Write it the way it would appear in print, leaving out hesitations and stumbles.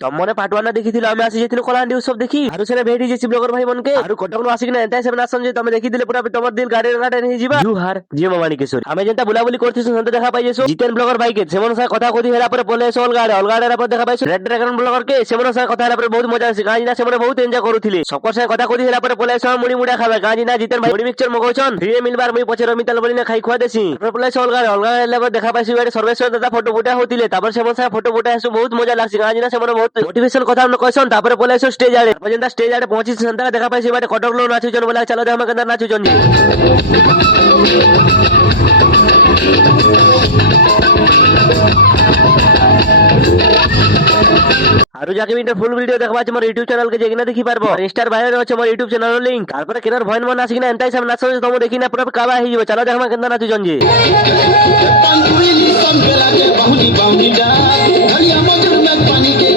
ତମମାନେ ପାର୍ଟ 1 ଦେଖିଥିଲ ଆମେ ଆସି ଯାଇଥିଲୁ କଳାହାଣ୍ଡି ଉତ୍ସବ ଦେଖି ଆରୁ ସେନେ ଭେଟି ଯାଇছি ବ୍ଲଗର ଭାଇ ମନକେ ଆରୁ କଟକରୁ ଆସିକିନା ଏନ୍ତା ସେମାନେ ଆସନ୍ ଯେ ତମେ ଦେଖିଥିଲେ ପୁରା ତମର ଦିଲ ଗାଡି ଗାଡି ହେଇଯିବା ଜୁହାର ଜିଏ ମାଣିକେଶ୍ୱରୀ ଆମେ ଯେନ୍ତା ବୁଲାବୁଲି କରିଥିସୁ ସେନ୍ତା দেখা ପାଇଯାଇଛୁ ଜିତେନ ବ୍ଲଗର ଭାଇ କେ ସେମାନଙ୍କ ସାଙ୍ଗେ କଥା କହି ହେଲା ପରେ ପଲେ ଅଲଗା ଆଡେ ହେଲା ପରେ দেখা ପାଇଛୁ ରେড ଡ୍ରାଗନ ବ୍ଲଗର କେ ସେମାନଙ୍କ ସାଙ୍ଗେ କଥା ହେଲା ପରେ ବହୁତ ମଜା ଆସିଛି କାହିଁକି ନା ସେମାନେ ବହୁତ ଏନ୍ଜୟ କରୁଥିଲେ ସବକର ସାଙ୍ଗେ କଥା କହି ହେଲା ପରେ ପଲେ ମୁড়ি ମୁড়ା ଖାଇବା କାହିଁକି ନା ଜିତେନ ଭାଇ ମୁড়ି ମିକ୍ସଚର ମଗଉଛନ୍ ଫ୍ରି ମିଲବାର ମୁଇଁ ପଛେ ରମିତାଲ ବଳିନା ଖାଇ ଖୁଆ ଦେସି ପଲେ ଅଲଗା ହେଲା ପରେ দেখা ପାଇଛୁ ଏଠି ସର୍ବେଶ୍ୱର ଦାଦା ଫଟୋ ଫୁଟା ହଉଥିଲେ ତାପରେ ସେମାନଙ୍କ ସାଙ୍ଗେ ଫଟୋ ଫୁଟା ହେସୁ ବହୁତ ମଜା ଲାଗସି କାହିଁକି ନା ସେମାନେ ବହୁତ ମୋଟିଭେଶନ କଥା कहसन तापर पले सो स्टेज आड़े जेंता स्टेज आड़े पहुंची संता देखा पाई से बाटे कटक लो नाचुचन बोला चलो दे हम केंदा नाचुचन जी आरु जाके भी फुल वीडियो देखबा छ मोर YouTube चैनल के जेगिना देखि पारबो इंस्टा बाहर अछि मोर YouTube चैनल लिंक तार पर केनर भयन मन आसी ना एंता सब नाच तुम देखि ना पूरा काबा हे जिवो चलो दे हम केंदा नाचुचन जी पानी के